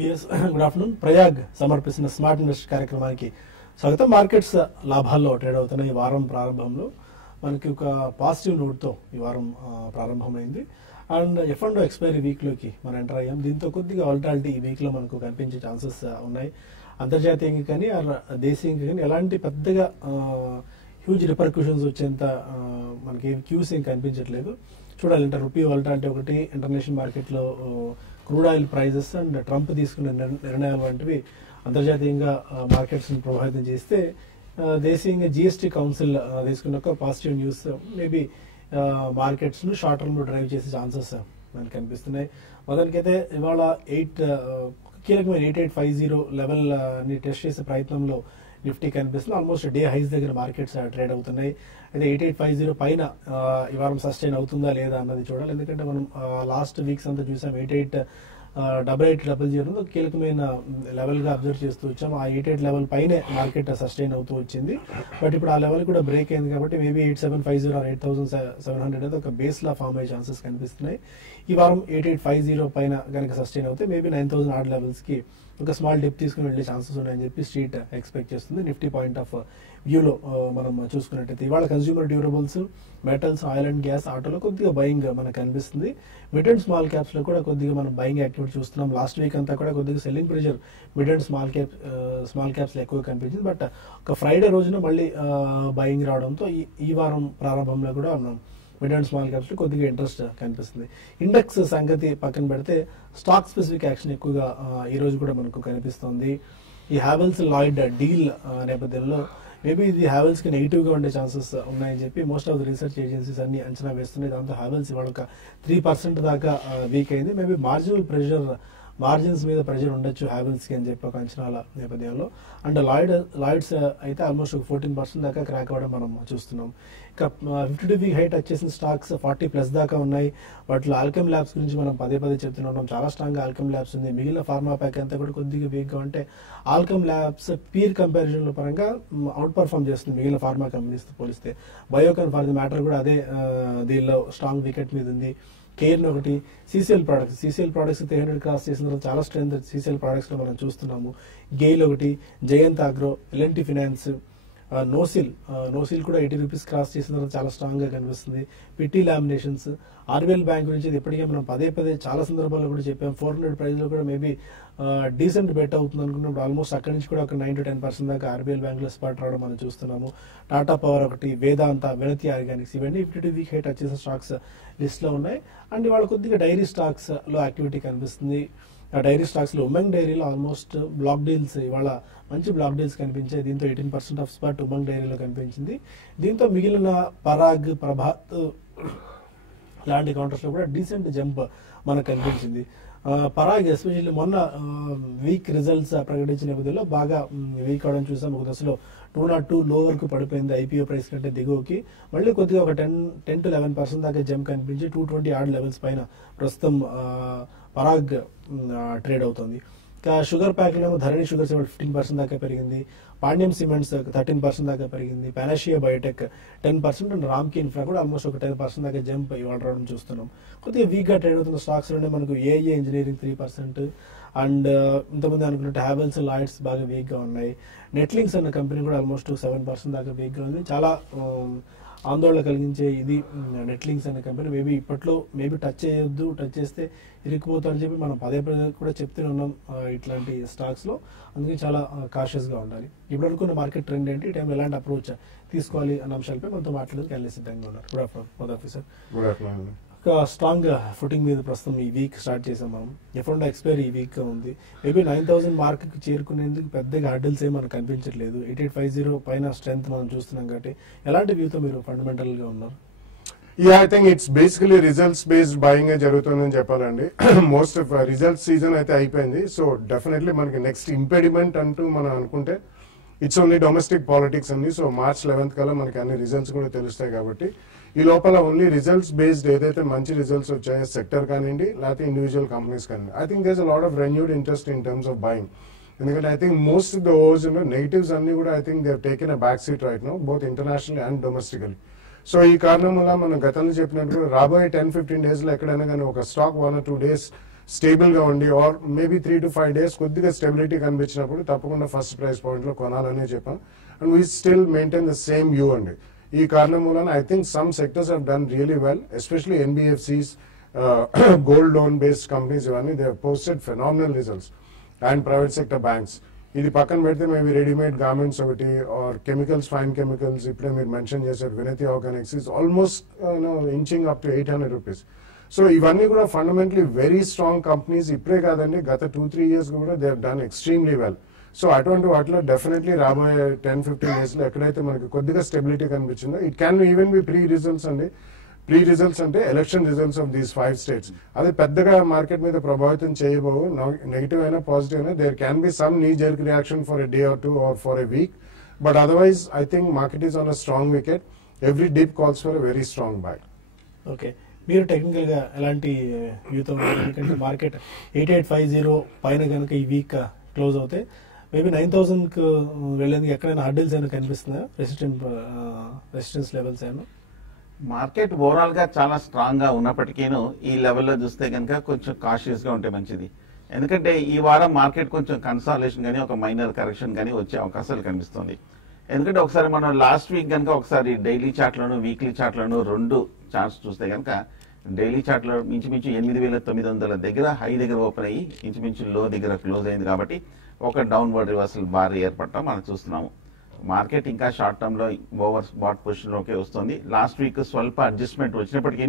VS good afternoon. Prayag సమర్పిస్తున్న smart invest కార్యక్రమానికి స్వాగతం. మార్కెట్స్ లాభాల్లో ట్రేడ్ అవుతున్న ఈ వారం ప్రారంభంలో మనకి ఒక పాజిటివ్ నోట్తో ఈ వారం ప్రారంభమైంది. అండ్ F&O ఎక్స్పైరీ వీక్లోకి మనం ఎంటర్ అయ్యాం. దీంతో కొద్దిగా వాలటాలిటీ ఈ వీక్లో మనకు కనిపించే ఛాన్సెస్ ఉన్నాయి. అంతర్జాతీయంగా కానీ దేశీయంగా కానీ ఎలాంటి పెద్దగా హ్యూజ్ రిపర్క్యూషన్స్ వచ్చేంత మనకి క్యూస్ ఏం కనిపించట్లేదు. చూడాలి, అంటే రూపీ వాలటాలిటీ ఒకటి, ఇంటర్నేషనల్ మార్కెట్లో crude oil prices and Trump తీసుకున్న నిర్ణయాలు వంటివి అంతర్జాతీయంగా మార్కెట్స్ని ప్రభావితం చేస్తే, దేశీయంగా GST కౌన్సిల్ తీసుకున్న ఒక పాజిటివ్ న్యూస్ మేబీ మార్కెట్స్ను షార్ట్ టర్మ్లో డ్రైవ్ చేసే ఛాన్సెస్ మనకు కనిపిస్తున్నాయి. మొదటికైతే ఇవాళ కీలకమైన 8850 లెవెల్ ని టెస్ట్ చేసే ప్రయత్నంలో నిఫ్టీ కనిపిస్తుంది. ఆల్మోస్ట్ డే హైస్ దగ్గర మార్కెట్స్ ట్రేడ్ అవుతున్నాయి. అయితే 8850 పైన ఈ వారం సస్టైన్ అవుతుందా లేదా అన్నది చూడాలి. ఎందుకంటే మనం లాస్ట్ వీక్స్ అంతా చూసాం 8800 కీలకమైన లెవెల్ గా అబ్జర్వ్ చేస్తూ వచ్చాం. ఆ 88 లెవెల్ పైనే మార్కెట్ సస్టైన్ అవుతూ వచ్చింది. బట్ ఇప్పుడు ఆ లెవెల్ కూడా బ్రేక్ అయింది కాబట్టి మేబీ 8750 ఆర్ 8700 అనేది ఒక బేస్ లా ఫామ్ అయ్యే ఛాన్సెస్ కనిపిస్తున్నాయి. ఈ వారం 8850 పైన కనుక సస్టైన్ అవుతే మేబీ 9000 ఆర్డ్ లెవెల్స్ కి ఒక స్మాల్ డిప్ తీసుకుని వెళ్ళే ఛాన్సెస్ ఉన్నాయని చెప్పి స్ట్రీట్ ఎక్స్పెక్ట్ చేస్తుంది. నిఫ్టీ పాయింట్ ఆఫ్ వ్యూలో మనం చూసుకున్నట్టయితే ఇవాళ consumer durables, metals, oil and gas, ఆటోలో కొద్దిగా బయింగ్ మనకు కనిపిస్తుంది. మిడ్ అండ్ స్మాల్ క్యాప్స్ లో కూడా కొద్దిగా మనం బయింగ్ యాక్టివిటీ చూస్తున్నాం. లాస్ట్ వీక్ అంతా కూడా కొద్దిగా selling pressure mid and small caps లో ఎక్కువ కనిపించింది. బట్ ఒక ఫ్రైడే రోజున మళ్ళీ బయింగ్ రావడంతో ఈ వారం ప్రారంభంలో కూడా మనం మిడ్ అండ్ స్మాల్ క్యాప్స్ లో కొద్దిగా ఇంట్రెస్ట్ కనిపిస్తుంది. ఇండెక్స్ సంగతి పక్కన పెడితే స్టాక్ స్పెసిఫిక్ యాక్షన్ ఎక్కువగా ఈ రోజు కూడా మనకు కనిపిస్తుంది. ఈ హ్యావెల్స్ లాయిడ్ డీల్ నేపథ్యంలో మేబీ ఇది హ్యావెల్స్ కి నెగిటివ్ గా ఉండే ఛాన్సెస్ ఉన్నాయని చెప్పి most of the research agencies అన్ని అంచనా వేస్తున్నాయి. దాంతో హ్యావెల్స్ ఇవాళ ఒక 3% దాకా వీక్ అయింది. మేబీ మార్జిన్స్ మీద ప్రెషర్ ఉండొచ్చు హ్యావెల్స్ కి అని చెప్పి ఒక అంచనాల నేపథ్యంలో. అండ్ లాయిడ్స్ అయితే ఆల్మోస్ట్ ఒక 14% దాకా క్రాక్ అవ్వడం మనం చూస్తున్నాం. ఇక 52 వీక్ హైట్ వచ్చేసిన స్టాక్స్ 40+ దాకా ఉన్నాయి. వాటిలో ఆల్కెమ్ ల్యాబ్స్ గురించి మనం పదే చెప్తున్నాం. చాలా స్ట్రాంగ్ గా ఆల్కెమ్ ల్యాబ్స్ ఉంది. మిగిలిన ఫార్మా ప్యాక్ అంతా కూడా కొద్దిగా వీక్ గా ఉంటే ఆల్కెమ్ ల్యాబ్స్ పీర్ కంపారిజన్ లో పరంగా అవుట్ పర్ఫార్మ్ చేస్తుంది మిగిలిన ఫార్మా కంపెనీస్ తో పోలిస్తే. బయోకాన్ ఫర్ ది మ్యాటర్ కూడా అదే దీనిలో స్ట్రాంగ్ వికెట్ మీద ఉంది. కేర్న్ ఒకటి, CCL ప్రొడక్ట్స్ 300 క్రాస్ చేసిన తర్వాత చాలా స్ట్రెంత్ CCL ప్రొడక్ట్స్ లో మనం చూస్తున్నాము. గెయిల్ ఒకటి, Jayant agro, L&T finance, NOCIL కూడా 80 రూపీస్ క్రాస్ చేసిన తర్వాత చాలా స్ట్రాంగ్ గా కనిపిస్తుంది. పిట్టి లామినేషన్స్, RBL బ్యాంక్ గురించి ఇప్పటికే మనం పదే చాలా సందర్భాల్లో కూడా చెప్పాం. 400 ప్రైస్ లో కూడా మేబీ డీసెంట్ బెట్ అవుతుంది అనుకున్నప్పుడు ఆల్మోస్ట్ అక్కడి నుంచి కూడా ఒక 9-10% దాకా RBL బ్యాంక్ లో స్పాట్ రావడం మనం చూస్తున్నాము. టాటా పవర్ ఒకటి, వేదాంత, వినతి ఆర్గానిక్స్ ఇవన్నీ 52 వీక్ హైట్ వచ్చేసిన స్టాక్స్ లిస్ట్ లో ఉన్నాయి. అండ్ ఇవాళ కొద్దిగా డైరీ స్టాక్స్ లో యాక్టివిటీ కనిపిస్తుంది. ఆ డైరీ స్టాక్స్ లో ఉమంగ్ డైరీలో ఆల్మోస్ట్ బ్లాక్ డీల్స్ ఇవాళ మంచి బ్లాక్ డీల్స్ కనిపించాయి. దీంతో 18% ఆఫ్ స్పాట్ ఉమంగ్ డైరీలో కనిపించింది. దీంతో మిగిలిన పరాగ్, ప్రభాత్ లాంటి కౌంటర్స్ లో కూడా డీసెంట్ జంప్ మనకు కనిపించింది. పరాగ్ ఎస్పెషల్లీ మొన్న వీక్ రిజల్ట్స్ ప్రకటించిన నేపథ్యంలో బాగా వీక్ అవడం చూసాం. ఒక దశలో 202 లో వరకు పడిపోయింది IPO ప్రైస్ కంటే దిగువకి. మళ్ళీ కొద్దిగా ఒక 10-11% దాకా జంప్ కనిపించి 220 ఆర్డ్ లెవెల్స్ పైన ప్రస్తుతం పరాగ్ ట్రేడ్ అవుతుంది. ఇంకా షుగర్ ప్యాక్లో ధరణి షుగర్స్ 15% దాకా పెరిగింది. పాండ్యం సిమెంట్స్ 13% దాకా పెరిగింది. పానాషియా బయోటెక్ 10% అండ్ రామ్కి ఇన్ఫ్రా కూడా ఆల్మోస్ట్ ఒక 10% దాకా జంప్ ఇవాళ రావడం చూస్తున్నాం. కొద్దిగా వీక్ గా ట్రేడ్ అవుతున్న స్టాక్స్ లోనే మనకు ఏఐఏ ఇంజనీరింగ్ 3% అండ్ ఇంతకుముందు అనుకున్నట్టు హ్యావెల్స్, లాయిడ్స్ బాగా వీక్ గా ఉన్నాయి. నెట్లింక్స్ అన్న కంపెనీ కూడా ఆల్మోస్ట్ 7% దాకా వీక్ గా ఉంది. చాలా ఆందోళన కలిగించే ఇది నెట్లింక్స్ అనే కంపెనీ. మేబీ ఇప్పట్లో టచ్ చేయొద్దు, టచ్ చేస్తే ఇరుక్కుపోతారని చెప్పి మనం పదే కూడా చెప్తూనే ఉన్నాం ఇట్లాంటి స్టాక్స్ లో. అందుకే చాలా కాషియస్ గా ఉండాలి. ఇప్పుడు అనుకున్న మార్కెట్ ట్రెండ్ ఏంటి, ఈ టైంలో ఎలాంటి అప్రోచ్ తీసుకోవాలి అన్న అంశాలపై మనతో మాట్లాడేందుకు వెళ్ళే సిద్ధంగా ఉన్నారు. Good afternoon officer. Good afternoon. ఒక స్ట్రాంగ్ ఫుటింగ్ మీద ప్రస్తుతం ఈ వీక్ స్టార్ట్ చేసాం మనం. F&O ఎక్స్పైరీ ఈ వీక్ గా ఉంది. మేబీ 9000 మార్క్ కి చేరుకునేందుకు పెద్దగా హర్డిల్స్ ఏం మనకు కనిపించట్లేదు. 8850 పైన స్ట్రెంత్ మనం చూస్తున్నాం కాబట్టి ఎలాంటి వ్యూతో మీరు ఫండమెంటల్ గా ఉన్నారు? I think it's basically results based buying జరుగుతుందని చెప్పాలండి. మోస్ట్ ఆఫ్ రిజల్ట్ సీజన్ అయితే అయిపోయింది. సో డెఫినెట్లీ మనకి నెక్స్ట్ ఇంపెడిమెంట్ అంటూ మనం అనుకుంటే ఇట్స్ ఓన్లీ డొమెస్టిక్ పాలిటిక్స్ అండి. సో March 11th కల్లా మనకి అన్ని రిజల్ట్స్ కూడా తెలుస్తాయి కాబట్టి ఈ లోపల ఓన్లీ రిజల్ట్స్ బేస్డ్ ఏదైతే మంచి రిజల్ట్స్ వచ్చాయో సెక్టర్ కానివ్వండి లేకపోతే ఇండివిజువల్ కంపెనీస్ కానివ్వండి, I think there's a lot of renewed interest in terms of buying. ఎందుకంటే I think most of the overs negatives అన్ని కూడా I think they have taken a back seat right now both international and domestically. So ఈ కారణం వల్ల మనం గతంలో చెప్పినట్టు రాబోయే 10-15 days లో ఎక్కడైనా కానీ ఒక స్టాక్ 1 or 2 days స్టేబుల్ గా ఉండి ఆర్ మేబీ 3 to 5 days కొద్దిగా స్టెబిలిటీ కనిపించినప్పుడు తప్పకుండా ఫస్ట్ ప్రైస్ పాయింట్ లో కొనాలనే చెప్పాం. And we still maintain the same view అండి. ఈ కారణం మూలన I think some sectors have done really well, especially NBFCs, gold loan based companies, ఇవన్నీ they posted phenomenal results. And private sector banks ఇది పక్కన పెడితే మేబీ రెడీమేడ్ గార్మెంట్స్ ఒకటి or chemicals, fine chemicals, ఇప్పుడే మీరు మెన్షన్ చేశారు వినతి Organics is almost inching up to 800 rupees. So ఇవన్నీ కూడా ఫండమెంటలీ వెరీ స్ట్రాంగ్ కంపెనీస్. ఇప్పుడే కాదండి, గత 2-3 years కూడా they have done extremely well. So అటువంటి వాటిలో డెఫినెట్లీ రాబోయే 10-15 days లో ఎక్కడైతే మనకి కొద్దిగా స్టెబిలిటీ కనిపించిందో it can even be pre results అండి. ప్రీ రిజల్ట్స్ అంటే election results of these 5 states. అది పెద్దగా మార్కెట్ మీద ప్రభావితం చేయబోవు. నెగిటివ్ అయినా పాజిటివ్ అయినా there can be some knee jerk reaction for a day or 2 or for a week, but otherwise I think market is on a strong wicket. Every dip calls for a very strong buy. Okay, మీరు technical గా ఎలాంటి వ్యూతో ఉన్నారు? ఎందుకంటే market 8850 పైన కనుక ఈ week close అవుతే maybe 9000 కు వెళ్ళేందుకు ఎక్కడైనా హర్డిల్స్ అయినా కనిపిస్తుందా? రెసిస్టెన్స్ లెవెల్స్ అయినా? మార్కెట్ ఓవరాల్ గా చాలా స్ట్రాంగ్ గా ఉన్నప్పటికీను ఈ లెవెల్లో చూస్తే కనుక కొంచెం కాషియస్ గా ఉంటే మంచిది. ఎందుకంటే ఈ వారం మార్కెట్ కొంచెం కన్సాలేషన్ గానీ ఒక మైనర్ కరెక్షన్ గానీ వచ్చే అవకాశాలు కనిపిస్తుంది. ఎందుకంటే ఒకసారి మనం లాస్ట్ వీక్ కనుక ఒకసారి డైలీ చార్ట్లోను వీక్లీ చార్ట్లోను 2 చార్ట్స్ చూస్తే కనుక డైలీ చార్ట్లో ఇంచుమించు 8900 దగ్గర హై దగ్గర ఓపెన్ అయ్యి ఇంచుమించు లో దగ్గర క్లోజ్ అయింది. కాబట్టి ఒక డౌన్వర్డ్ రివర్సల్ బార్ ఏర్పడటం మనం చూస్తున్నాము. మార్కెట్ ఇంకా షార్ట్ టర్మ్ లో ఓవర్ బాట్ పొజిషన్ లోకే వస్తుంది. లాస్ట్ వీక్ స్వల్ప అడ్జస్ట్మెంట్ వచ్చినప్పటికీ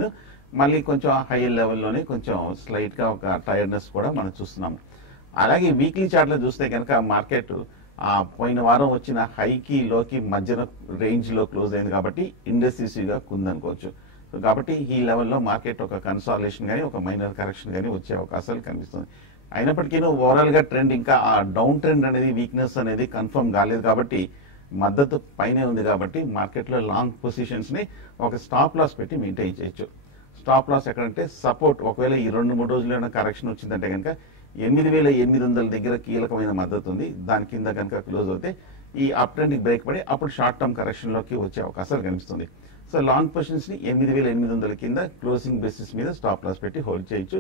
మళ్ళీ కొంచెం హైయర్ లెవెల్లోనే కొంచెం స్లైట్ గా ఒక టైర్డ్నెస్ కూడా మనం చూస్తున్నాము. అలాగే వీక్లీ చార్ట్ లో చూస్తే కనుక మార్కెట్ పోయిన వారం వచ్చిన హైకి లోకి మధ్యన రేంజ్ లో క్లోజ్ అయింది కాబట్టి ఇండెసిసివ్గా కుందనుకోవచ్చు. కాబట్టి ఈ లెవెల్లో మార్కెట్ ఒక కన్సాలేషన్ గానీ ఒక మైనర్ కరెక్షన్ గానీ వచ్చే అవకాశాలు కనిపిస్తుంది. అయినప్పటికీ ఓవరాల్ గా ట్రెండ్ ఇంకా ఆ డౌన్ ట్రెండ్ అనేది వీక్నెస్ అనేది కన్ఫర్మ్ కాలేదు కాబట్టి మద్దతు పైనే ఉంది. కాబట్టి మార్కెట్ లో లాంగ్ పొజిషన్స్ ని ఒక స్టాప్ లాస్ పెట్టి మెయింటైన్ చేయొచ్చు. స్టాప్ లాస్ ఎక్కడంటే సపోర్ట్, ఒకవేళ ఈ 2-3 రోజులైనా కరెక్షన్ వచ్చిందంటే కనుక 8800 దగ్గర కీలకమైన మద్దతు ఉంది. దాని కింద కనుక క్లోజ్ అవుతే ఈ అప్ ట్రెండ్ బ్రేక్ పడి అప్పుడు షార్ట్ టర్మ్ కరెక్షన్ లోకి వచ్చే అవకాశాలు కనిపిస్తుంది. సో లాంగ్ పొజిషన్స్ ని 8800 కింద క్లోజింగ్ బేసిస్ మీద స్టాప్ లాస్ పెట్టి హోల్డ్ చేయొచ్చు.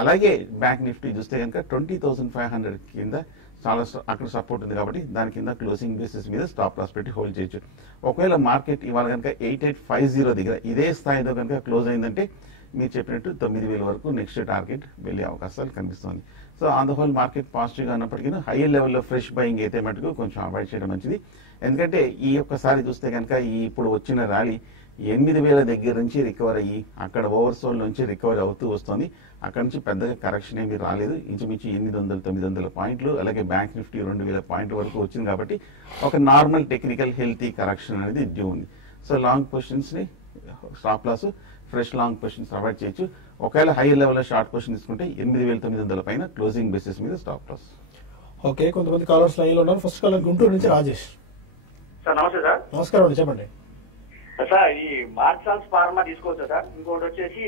అలాగే బ్యాంక్ నిఫ్టీ చూస్తే కనుక 20,500 కింద చాలా అక్కడ సపోర్ట్ ఉంది కాబట్టి దాని కింద క్లోజింగ్ బేసిస్ మీద స్టాప్ లాస్ పెట్టి హోల్డ్ చేయొచ్చు. ఒకవేళ మార్కెట్ ఇవాళ కనుక 8850 దగ్గర ఇదే స్థాయిలో కనుక క్లోజ్ అయిందంటే మీరు చెప్పినట్టు 9000 వరకు నెక్స్ట్ టార్గెట్ వెళ్ళే అవకాశాలు కనిపిస్తుంది. So on the whole market positive గా ఉన్నప్పటికీ హైయర్ లెవెల్లో ఫ్రెష్ బయింగ్ అయితే మటుకు కొంచెం అవాయిడ్ చేయడం మంచిది. ఎందుకంటే ఈ ఒక్కసారి చూస్తే కనుక ఈ ఇప్పుడు వచ్చిన ర్యాలీ 8000 దగ్గర నుంచి రికవర్ అయ్యి అక్కడ ఓవర్సోల్ నుంచి రికవర్ అవుతూ వస్తుంది. అక్కడ నుంచి పెద్దగా కరెక్షన్ ఏమీ రాలేదు. ఇంచుమించు 800-900 పాయింట్లు, అలాగే బ్యాంక్ నిఫ్టీ 2000 పాయింట్ల వరకు వచ్చింది. కాబట్టి ఒక నార్మల్ టెక్నికల్ హెల్తీ కరెక్షన్ అనేది డ్యూ ఉంది. సో లాంగ్ పొజిషన్స్ ని stop loss fresh long positions avoid చేయొచ్చు. ఒకవేళ హై లెవెల్ షార్ట్ పొజిషన్ తీసుకుంటే 8900 పైన క్లోజింగ్ బేసిస్ మీద స్టాప్ లాస్. ఓకే, కొంతమంది కాలర్స్ లైన్ లో ఉన్నారు. ఫస్ట్ కాలర్ గుంటూరు నుంచి రాజేష్. సార్ నమస్తే సార్. నమస్కారం అండి, చెప్పండి సార్. ఈ మార్క్సాన్స్ ఫార్మా తీసుకోవచ్చా సార్? ఇంకోటి వచ్చేసి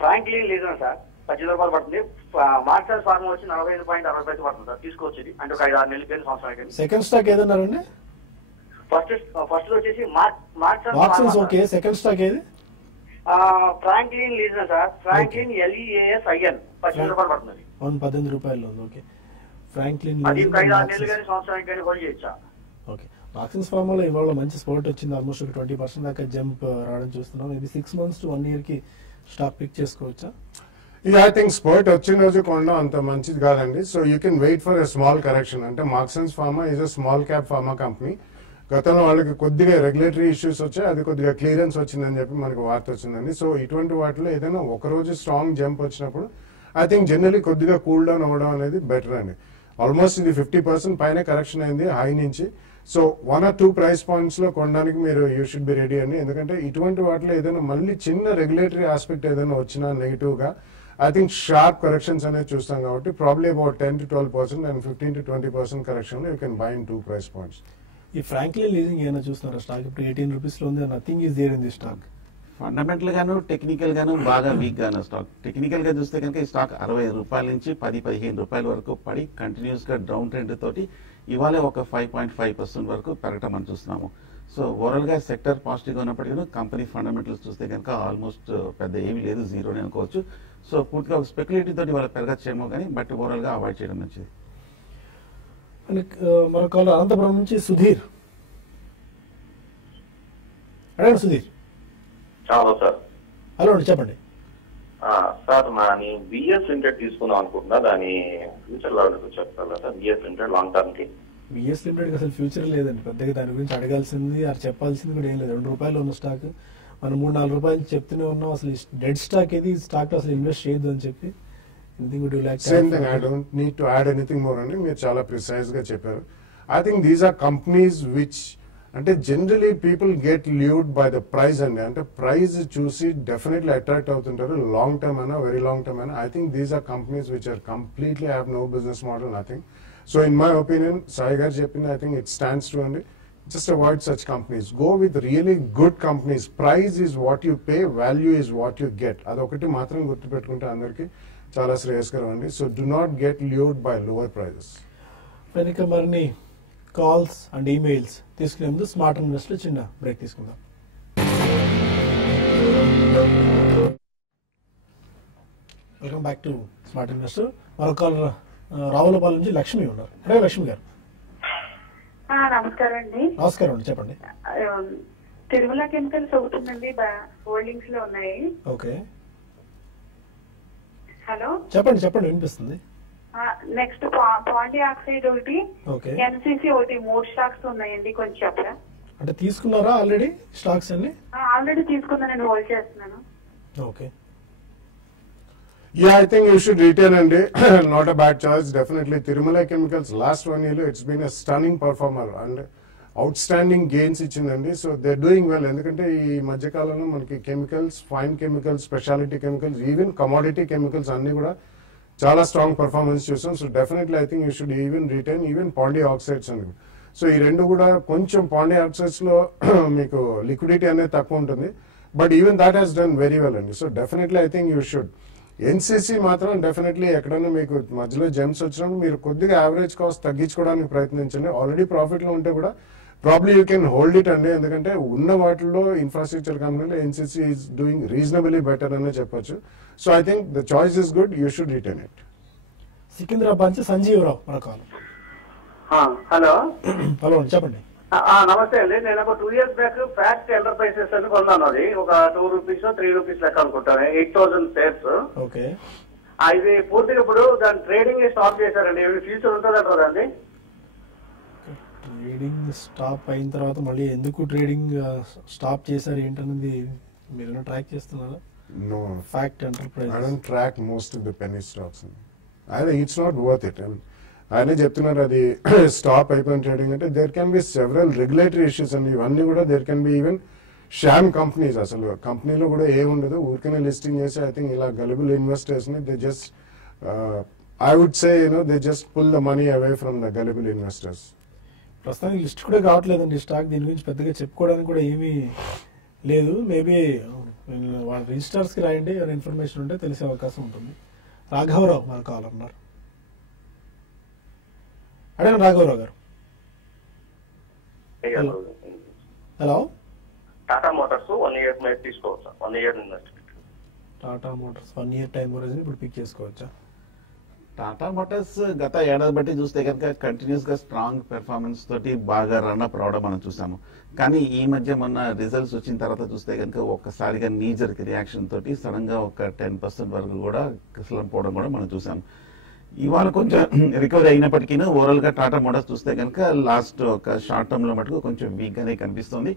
ఫ్రాంక్లిన్ లీజన్ సార్, 18 రూపాయలు పడుతుంది. మార్క్సాన్స్ ఫార్మా వచ్చి 45.60 పడుతుంది సార్. తీసుకోవచ్చు ఇది, అంటే ఒక 5-6 నెలల పేరు సంవత్సరానికి. సెకండ్ స్టాక్ ఏదన్నారండి? ఫస్ట్ వచ్చేసి మార్క్సాన్స్. ఓకే, సెకండ్ స్టాక్ ఏది? ఫ్రాంక్లిన్ లీజన్ సార్, ఫ్రాంక్లిన్ LEASIN 18 రూపాయలు పడుతుంది. అవును, 18 రూపాయలు ఉంది. ఓకే, ఫ్రాంక్లిన్ అది 5-6 నెలలు కానీ సంవత్సరానికి కానీ హోల్డ్ చేయొచ్చా? ఓకే, మార్క్సిన్స్ ఫార్మాలో ఇవాళ మంచి స్పోర్ట్ వచ్చింది. ఆల్మోస్ట్ ఒక 20% దాకా జంప్ రావడం చూస్తున్నాం. ఇది 6 months to 1 year కి స్టాక్ పిక్ చేసుకోవచ్చా? ఇది ఐ థింక్ స్పోర్ట్ వచ్చిన రోజు కొనడం అంత మంచిది కాదండి. So you can wait for a small correction. అంటే Marksans pharma is a small cap pharma company. గతంలో వాళ్ళకి కొద్దిగా రెగ్యులేటరీ ఇష్యూస్ వచ్చాయి, అది కొద్దిగా క్లియరెన్స్ వచ్చిందని చెప్పి మనకు వార్త వచ్చిందండి. సో ఇటువంటి వాటిలో ఏదైనా ఒక రోజు స్ట్రాంగ్ జంప్ వచ్చినప్పుడు ఐ థింక్ జనరలీ కొద్దిగా కూల్ డౌన్ అవ్వడం అనేది బెటర్ అండి. ఆల్మోస్ట్ ఇది 50% పైన కరెక్షన్ అయింది హై నుంచి. సో 1 or 2 ప్రైస్ పాయింట్స్ లో కొనడానికి మీరు యూ షుడ్ బి రెడీ అండి. ఎందుకంటే ఇటువంటి వాటిలో ఏదైనా మళ్ళీ చిన్న రెగ్యులేటరీ ఆస్పెక్ట్ ఏదైనా వచ్చినా నెగిటివ్ గా ఐ థింక్ షార్ప్ కరెక్షన్స్ అనేది చూస్తాం కాబట్టి ప్రాబ్లీ అబౌట్ 10-12% అండ్ 15-20% కరెక్షన్ లో you can buy in 2 price points. ఈ ఫ్రాంక్లిన్ లీజింగ్ ఏమైనా చూస్తున్నారా? స్టాక్ ఇప్పుడు 18 రూపీస్ లో ఉంది. Nothing is there in the stock. Fundamental గాను టెక్నికల్ గాను బాగా వీక్ గాను స్టాక్. టెక్నికల్ గా చూస్తే కనుక ఈ స్టాక్ 60 రూపాయల నుంచి 10-15 రూపాయల వరకు పడి కంటిన్యూస్ గా డౌన్ ట్రెండ్ తోటి ఇవాళ ఒక 5.5% వరకు పెరగటం మనం చూస్తున్నాము. సో ఓవరాల్గా సెక్టర్ పాజిటివ్గా ఉన్నప్పటికీ కంపెనీ ఫండమెంటల్స్ చూస్తే కనుక ఆల్మోస్ట్ పెద్ద ఏమీ లేదు, జీరోని అనుకోవచ్చు. సో పూర్తిగా ఒక స్పెక్యులేటివ్ తోటి వాళ్ళు పెరగచ్చేమో కానీ బట్ ఓవరాల్గా అవాయిడ్ చేయడం మంచిది. మన కాల్ అనంతపురం నుంచి సుధీర్. అడగండి సుధీర్. Hello sir. హలో అండి, చెప్పండి. సార్ నేను బిఎస్ లిమిటెడ్ తీసుకుందాం అనుకుంటున్నా, దాని ఫ్యూచర్ లో చెప్తారా sir? BS Limited long term కి. బిఎస్ లిమిటెడ్ అసలు ఫ్యూచర్ లేదండి, పెద్దగా దాని గురించి అడగాల్సింది అది చెప్పాల్సింది కూడా ఏం లేదు. ₹2 ఉన్న స్టాక్ మనం 3-4 రూపాయలు చెప్తూనే ఉన్నాం. అసలు డెడ్ స్టాక్ ఏది, స్టాక్ అసలు ఇన్వెస్ట్ చేయొద్దు అని చెప్పి. Same thing, I don't need to add anything more అండి, మీరు చాలా ప్రిసైజ్ గా చెప్పారు. I think these are companies which అంటే generally people get lured by the price అండి. అంటే ప్రైజ్ చూసి డెఫినెట్లీ అట్రాక్ట్ అవుతుంటారు, లాంగ్ టర్మ్ అయినా వెరీ లాంగ్ టర్మ్ అయినా. I think these are companies which are completely have no business model, nothing. So in my opinion Sai గారు చెప్పింది I think it stands to అండి. Just avoid such companies. Go with really good companies. Price is what you pay, value is what you get. అదొకటి మాత్రం గుర్తుపెట్టుకుంటే అందరికీ చాలా శ్రేయస్కరం అండి. So do not get lured by lower prices. వెనుక మరిన్ని కాల్స్ అండ్ ఈమెయిల్స్ తీసుకునే ముందు స్మార్ట్ ఇన్వెస్ట్ లో చిన్న బ్రేక్ తీసుకుందాం. Welcome back to smart investor. మరొక కాల్ రావులపాలెం నుంచి లక్ష్మి ఉన్నారు. అదే లక్ష్మి గారు. నమస్కారం అండి. నమస్కారం అండి, చెప్పండి. తిరుమల కెమికల్స్ అవుతుందండి, హోల్డింగ్స్ లో ఉన్నాయి. ఓకే, హలో చెప్పండి వినిపిస్తుంది. నెక్స్ట్ పాండి ఆక్సైడ్ ఒకటి, ఎన్సిసి ఒకటి, 3 స్టాక్స్ ఉన్నాయండి, కొంచెం చెప్పరా? అంటే తీసుకున్నారా ఆల్రెడీ స్టాక్స్ అన్ని? ఆల్రెడీ తీసుకున్నాను, హోల్డ్ చేస్తున్నాను. Okay. Yeah, I think you should retain and not a bad choice. Definitely, Tirumala Chemicals last 1 year it's been a stunning performer and outstanding gains ఇచ్చిందండి. So they're doing well. ఎందుకంటే ఈ మధ్యకాలంలో మనకి chemicals, fine chemicals, speciality chemicals, even commodity chemicals అన్ని కూడా చాలా strong performance చూసాం. So definitely I think you should even retain even Pondy Oxides అండి. సో ఈ రెండు కూడా కొంచెం పాండి ఆక్సైడ్స్ లో మీకు లిక్విడిటీ అనేది తక్కువ ఉంటుంది, but even that has done very well అండి. So definitely I think you should. NCC మాత్రం డెఫినెట్లీ ఎక్కడైనా మీకు మధ్యలో జెమ్స్ వచ్చినప్పుడు మీరు కొద్దిగా యావరేజ్ కాస్ట్ తగ్గించుకోవడానికి ప్రయత్నించండి. ఆల్రెడీ ప్రాఫిట్ లో ఉంటే కూడా probably you can hold it అండి. ఎందుకంటే ఉన్న వాటిల్లో ఇన్ఫ్రాస్ట్రక్చర్ కంపెనీలో NCC is doing reasonably better అనే చెప్పొచ్చు. So I think the choice is good, you should retain it. Secunderabad నుంచి సంజీవరావు మన కాల్. హలో హలో చెప్పండి. నమస్తే అండి. నేను ఒక 2 years బ్యాక్ ఫ్యాక్ట్ ఎంటర్ప్రైజెస్ అని కొన్నాను. అది ఒక ₹2 ₹3 లెక్క అనుకుంటాను, 8,000 shares. ఓకే. ఇది పూర్తిగా ఇప్పుడు దాని ట్రేడింగ్ స్టాప్ చేశారండి. ఫ్యూచర్ ఉంటుందంటారు అండి? ట్రేడింగ్ స్టాప్ అయిన తర్వాత మళ్ళీ ఎందుకు ట్రేడింగ్ స్టాప్ చేశారు ఏంటనేది మీరు ట్రాక్ చేస్తున్నారా? No. Fact enterprise. I don't track most of the penny stocks. It's not worth it. ఆయనే చెప్తున్నారు అది స్టాప్ అయిపోయిన ట్రేడింగ్ అంటే there can be several regulatory issues అండి. ఇవన్నీ కూడా there can be even sham companies. అసలు కంపెనీలో కూడా ఏముండదు, ఊరికనే లిస్టింగ్ చేసి ఐ థింక్ ఇలా గలుబుల్ ఇన్వెస్టర్స్ ని they just I would say they just pull the money away from the global investors. ప్రస్తుతానికి లిస్ట్ కూడా కావట్లేదండి స్టాక్. దీని గురించి పెద్దగా చెప్పుకోవడానికి కూడా ఏమీ లేదు. మేబీ వాళ్ళ రిజిస్టర్స్ కి రాయండి, ఏమైనా ఇన్ఫర్మేషన్ ఉంటే తెలిసే అవకాశం ఉంటుంది. రాఘవరావు మన కాల్ అన్నారు. అడగండి రాఘవరావు గారు. హలో. టాటా మోటార్స్ 1 year మీద తీసుకోవచ్చా? 1 year investment. Tata Motors 1 year time horizon ఇప్పుడు పిక్ చేసుకోవచ్చా? టాటా మోటార్స్ గత ఏడాది బట్టి చూస్తే కనుక కంటిన్యూస్ గా స్ట్రాంగ్ పెర్ఫార్మెన్స్ తోటి బాగా రన్అప్ రావడం మనం చూసాము. కానీ ఈ మధ్య మొన్న రిజల్ట్స్ వచ్చిన తర్వాత చూస్తే కనుక ఒక్కసారిగా నీజర్ రియాక్షన్ తోటి సడన్ గా ఒక 10% వరకు కూడా పోవడం కూడా మనం చూసాము. ఇవాళ కొంచెం రికవరీ అయినప్పటికీ ఓవరాల్ గా టాటా మోటార్స్ చూస్తే కనుక లాస్ట్ ఒక షార్ట్ టర్మ్ లో మటుకు కొంచెం వీక్ గానే కనిపిస్తుంది.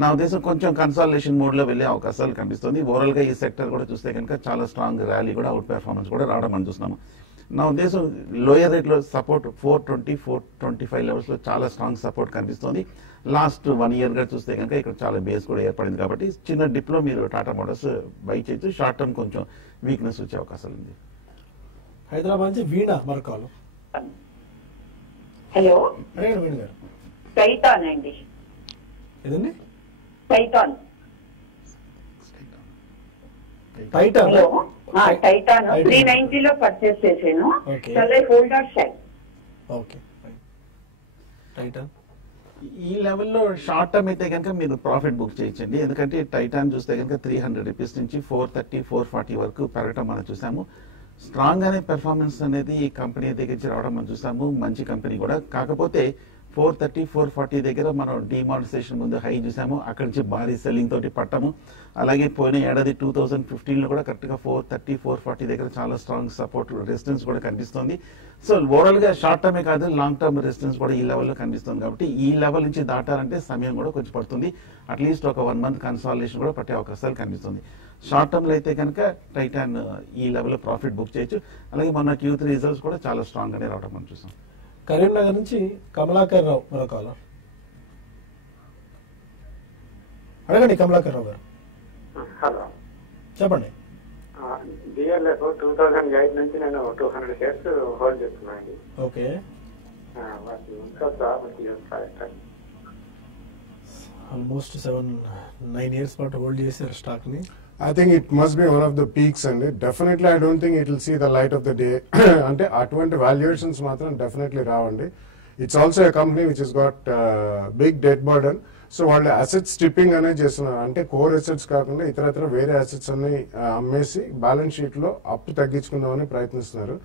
నా ఉద్దేశం కొంచెం కన్సాలిడేషన్ మోడ్ లో వెళ్లే అవకాశాలు కనిపిస్తుంది. ఓవరాల్ గా ఈ సెక్టర్ కూడా చూస్తే కనుక చాలా స్ట్రాంగ్ ర్యాలీ కూడా అవుట్ పెర్ఫార్మెన్స్ కూడా రావడం మనం చూస్తున్నాము. నా ఉద్దేశం లోయర్ రేట్ లో సపోర్ట్ 420, 425 లెవెల్స్ లో చాలా స్ట్రాంగ్ సపోర్ట్ కనిపిస్తుంది. లాస్ట్ 1 year గా చూస్తే కనుక ఇక్కడ చాలా బేస్ కూడా ఏర్పడింది కాబట్టి చిన్న డిప్ లో మీరు టాటా మోటార్స్ బై చేయొచ్చు. షార్ట్ టర్మ్ కొంచెం వీక్నెస్ వచ్చే అవకాశాలు ఉంది. హైదరాబాద్ నుంచి వీణ మన కాల్. హలో. అడగండి వీణ గారు. టైటాన్ అండి. ఏదండి? టైటాన్. టైటాన్. టైటాన్ 390 లో పర్చేస్ చేశాను. Holder shy. ఓకే. టైటాన్ ఈ లెవెల్లో షార్ట్ టర్మ్ అయితే కనుక మీరు ప్రాఫిట్ బుక్ చేయొచ్చండి. ఎందుకంటే టైటాన్ చూస్తే కనుక 300 రూపీస్ నుంచి 430, 440 వరకు పెరగటం మనం చూసాము. స్ట్రాంగ్ అనే పెర్ఫార్మెన్స్ అనేది ఈ కంపెనీ దగ్గర నుంచి రావడం మనం చూసాము. మంచి కంపెనీ కూడా. కాకపోతే 430, 440 దగ్గర మనం డిమానిటైజేషన్ ముందు హై చూసాము. అక్కడి నుంచి భారీ సెల్లింగ్ తోటి పట్టము. అలాగే పోయిన ఏడాది 2015లో కూడా కరెక్ట్గా 430, 440 దగ్గర చాలా స్ట్రాంగ్ సపోర్ట్ రెసిస్టెన్స్ కూడా కనిపిస్తుంది. సో ఓవరాల్ గా షార్ట్ టర్మే కాదు లాంగ్ టర్మ్ రెసిస్టెన్స్ కూడా ఈ లెవెల్లో కనిపిస్తుంది. కాబట్టి ఈ లెవెల్ నుంచి దాటాలంటే సమయం కూడా కొంచెం పడుతుంది. అట్లీస్ట్ ఒక 1 మంత్ కన్సాలిడేషన్ కూడా పట్టే అవకాశాలు కనిపిస్తుంది. షార్ట్ టర్మ్ లో అయితే కనుక టైటాన్ ఈ లెవెల్లో ప్రాఫిట్ బుక్ చేయొచ్చు. అలాగే మొన్న Q3 రిజల్ట్స్ కూడా చాలా స్ట్రాంగ్ గానే రావడం మనం చూసాం. కరీంనగర్ నుంచి కమలాకర్ రావు మరో కాలర్. అడగండి కమలాకర్ రావు గారు. హలో చెప్పండి. డిఎల్ఎఫ్ 2008 నుంచి నేను 200 షేర్స్ హోల్డ్ చేస్తున్నానండి. ఓకే. ఆల్మోస్ట్ 7-9 ఇయర్స్ పాటు హోల్డ్ చేశారు స్టాక్ ని. I think it must be one of the peaks అండి. Definitely I don't think it will see the light of the day. అంటే అటువంటి వాల్యుయేషన్స్ మాత్రం డెఫినెట్లీ రావండి. It's also a company which is got big debt burden. So వాళ్ళు assets stripping అనేది చేస్తున్నారు. అంటే core assets కాకుండా ఇతరత్ర వేరే అసెట్స్ అన్ని అమ్మేసి బ్యాలెన్స్ షీట్ లో అప్పు తగ్గించుకుందామని ప్రయత్నిస్తున్నారు.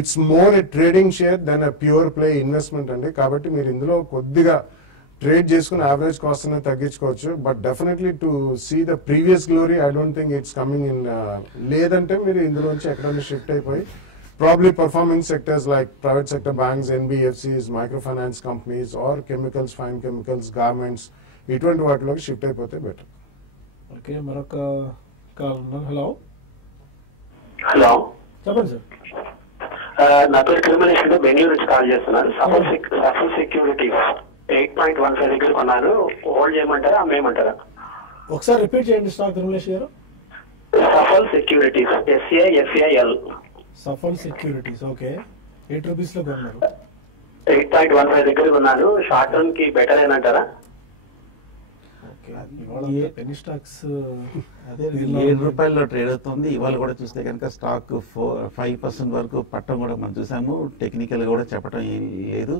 It's more a trading share than a pure play investment అండి. కాబట్టి మీరు ఇందులో కొద్దిగా ట్రేడ్ చేసుకుని యావరేజ్ కాస్ట్ అనేది తగ్గించుకోవచ్చు. But definitely to see the previous glory I don't think it's coming in. లేదంటే మీరు ఇందులోంచి ఎక్కడైనా షిఫ్ట్ అయిపోయి probably performing sectors like private sector banks, NBFCs, micro finance companies or chemicals, fine chemicals, garments ఇటువంటి వాటిలోకి shift అయిపోతే better. Okay. మరొక call. Hello. Hello చెప్పండి సార్. నా పేరు తిరుమలేశ్వర, బెంగళూరు నుంచి కాల్ చేస్తున్నాను. సఫల్ సెక్యూరిటీస్ 8.15 దగ్గర కొన్నాను. హోల్డ్ చేయమంటారా అమ్మేయమంటారా? ఒకసారి రిపీట్ చేయండి స్టాక్ తిరుమలేష్ గారు. Safal securities SAFAL. Safal securities. Okay. 8 rupees లో కొన్నారు. 8.15 దగ్గర కొన్నాను. షార్ట్ టర్మ్ కి బెటర్ ఏనంటారా? పెనీ స్టాక్స్ అదే ₹7 ట్రేడ్ అవుతుంది. ఇవాళ కూడా చూస్తే కనుక స్టాక్ 5% వరకు పట్టడం కూడా మనం చూసాము. టెక్నికల్ గా కూడా చెప్పడం లేదు.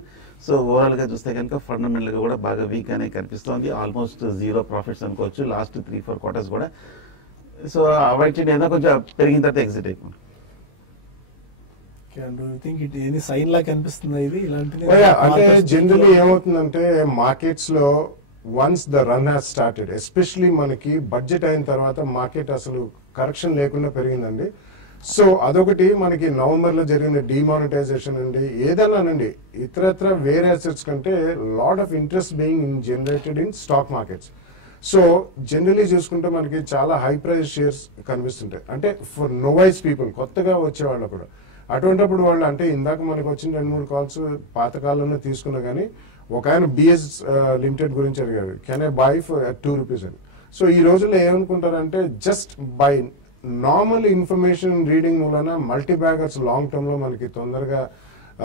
సో ఓవరాల్ గా చూస్తే కనుక ఫండమెంటల్ గా కూడా బాగా వీక్ గానే కనిపిస్తోంది. ఆల్మోస్ట్ 0 ప్రాఫిట్స్ అనుకోవచ్చు లాస్ట్ 3-4 క్వార్టర్స్ కూడా. సో అవాయిడ్ చేయండి. ఏదైనా కొంచెం పెరిగిన తర్వాత ఎగ్జిట్ అయిపోయింది. సైన్ లా కనిపిస్తుంది ఇది ఇలాంటిది. అంటే జనరల్లీ ఏమవుతుందంటే మార్కెట్స్ లో once the run has started, especially మనకి బడ్జెట్ అయిన తర్వాత మార్కెట్ అసలు కరెక్షన్ లేకుండా పెరిగిందండి. సో అదొకటి. మనకి నవంబర్ లో జరిగిన డిమానిటైజేషన్ అండి, ఏదన్నానండి ఇతరత్ర వేరే అసెట్స్ కంటే lot of interest being generated in stock markets. So generally చూసుకుంటే మనకి చాలా హై ప్రైస్ షేర్స్ కనిపిస్తుంటాయి. అంటే ఫర్ నోవైజ్ పీపుల్, కొత్తగా వచ్చే వాళ్ళు కూడా. అటువంటిప్పుడు వాళ్ళు అంటే ఇందాక మనకు వచ్చిన 2-3 కాల్స్ పాతకాలంలో తీసుకున్నా కానీ ఒక ఆయన BS లిమిటెడ్ గురించి అడిగారు, కెన్ ఐ బై ఫర్ ₹2 అని. సో ఈ రోజుల్లో ఏమనుకుంటారంటే just by normal information reading మూలన మల్టీ బ్యాగర్స్ లాంగ్ టర్మ్ లో మనకి తొందరగా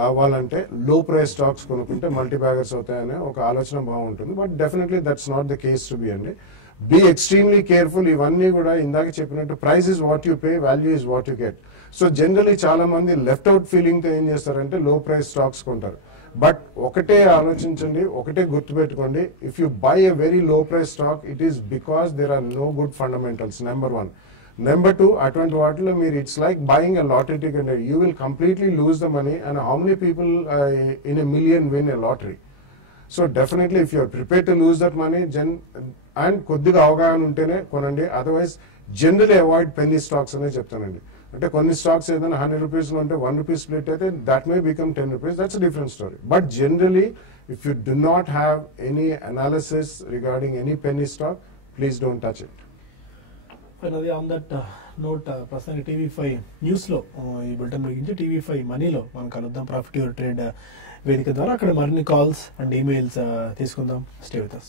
అవ్వాలంటే లో ప్రైస్ స్టాక్స్ కొనుక్కుంటే మల్టీ బ్యాగర్స్ అవుతాయనే ఒక ఆలోచన బాగుంటుంది. But definitely that's not the case to be అండి. Be extremely careful. ఇవన్నీ కూడా ఇందాక చెప్పినట్టు price is what you pay, value is what you get. So generally చాలా మంది లెఫ్ట్ అవుట్ ఫీలింగ్ తో ఏం చేస్తారంటే లో ప్రైస్ స్టాక్స్ కొంటారు. బట్ ఒకటే ఆలోచించండి, ఒకటే గుర్తుపెట్టుకోండి, if you buy a very low price stock it is because there are no good fundamentals, number 1. Number 2, అటువంటి వాటిలో మీరు it's like buying a lottery ticket. You will completely lose the money and how many people in a million win a lottery. So definitely if you're prepare to lose that money and కొద్దిగా అవగాహన ఉంటేనే కొనండి. Otherwise generally avoid penny stocks అనే చెప్తానండి. అంటే కొన్ని stocks ఏదైనా ₹100 లో ఉంటే ₹1 స్ప్లిట్ అయితే that may become ₹10. That's a different story. But generally if you do not have any analysis regarding any penny stock, please don't touch it. On that note ప్రస్తుతానికి TV5 news లో ఈ bulletin ముగించి TV5 మనీలో మనం కలుద్దాం. Profit your trade వేదిక ద్వారా అక్కడ మరిన్ని కాల్స్ అండ్ ఈమెయిల్స్ తీసుకుందాం. Stay with us.